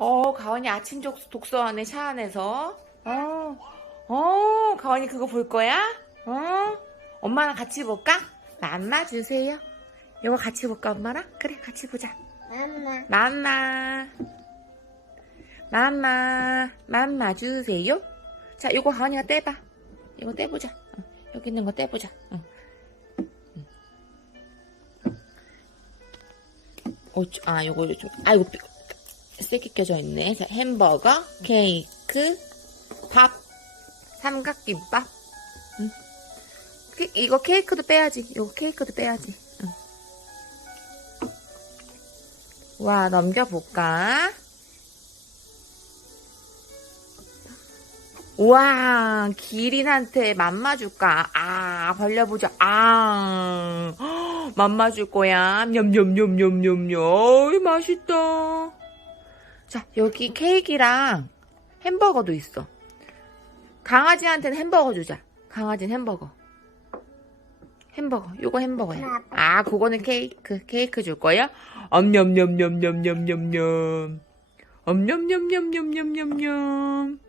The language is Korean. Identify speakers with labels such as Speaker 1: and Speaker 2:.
Speaker 1: 어, 가원이 아침 독- 독서하네, 차 안에서. 어, 어, 가원이 그거 볼 거야? 어? 엄마랑 같이 볼까? 맘마 주세요. 이거 같이 볼까, 엄마랑? 그래, 같이 보자.
Speaker 2: 엄마.
Speaker 1: 맘마. 맘마. 맘마 주세요. 자, 이거 가원이가 떼봐. 이거 떼보자. 어, 여기 있는 거 떼보자. 어. 응. 어, 저- 아, 요거 좀, 아, 이거 삐- 세게 껴져 있네. 자, 햄버거, 케이크, 밥, 삼각김밥. 응. 케- 이거 케이크도 빼야지. 이거 케이크도 빼야지. 응. 와, 넘겨볼까? 우와, 기린한테 맘마 줄까? 아, 벌려보자. 아, 헉, 맘마 줄 거야. 냠냠냠냠냠냠. 맛있다. 자, 여기 케이크랑 햄버거도 있어. 강아지한테는 햄버거 주자. 강아지는 햄버거. 햄버거. 요거 햄버거야. 아, 그거는 케이크. 케이크 줄 거야? 엄냠냠냠냠냠냠냠. 엄냠냠냠냠냠냠냠.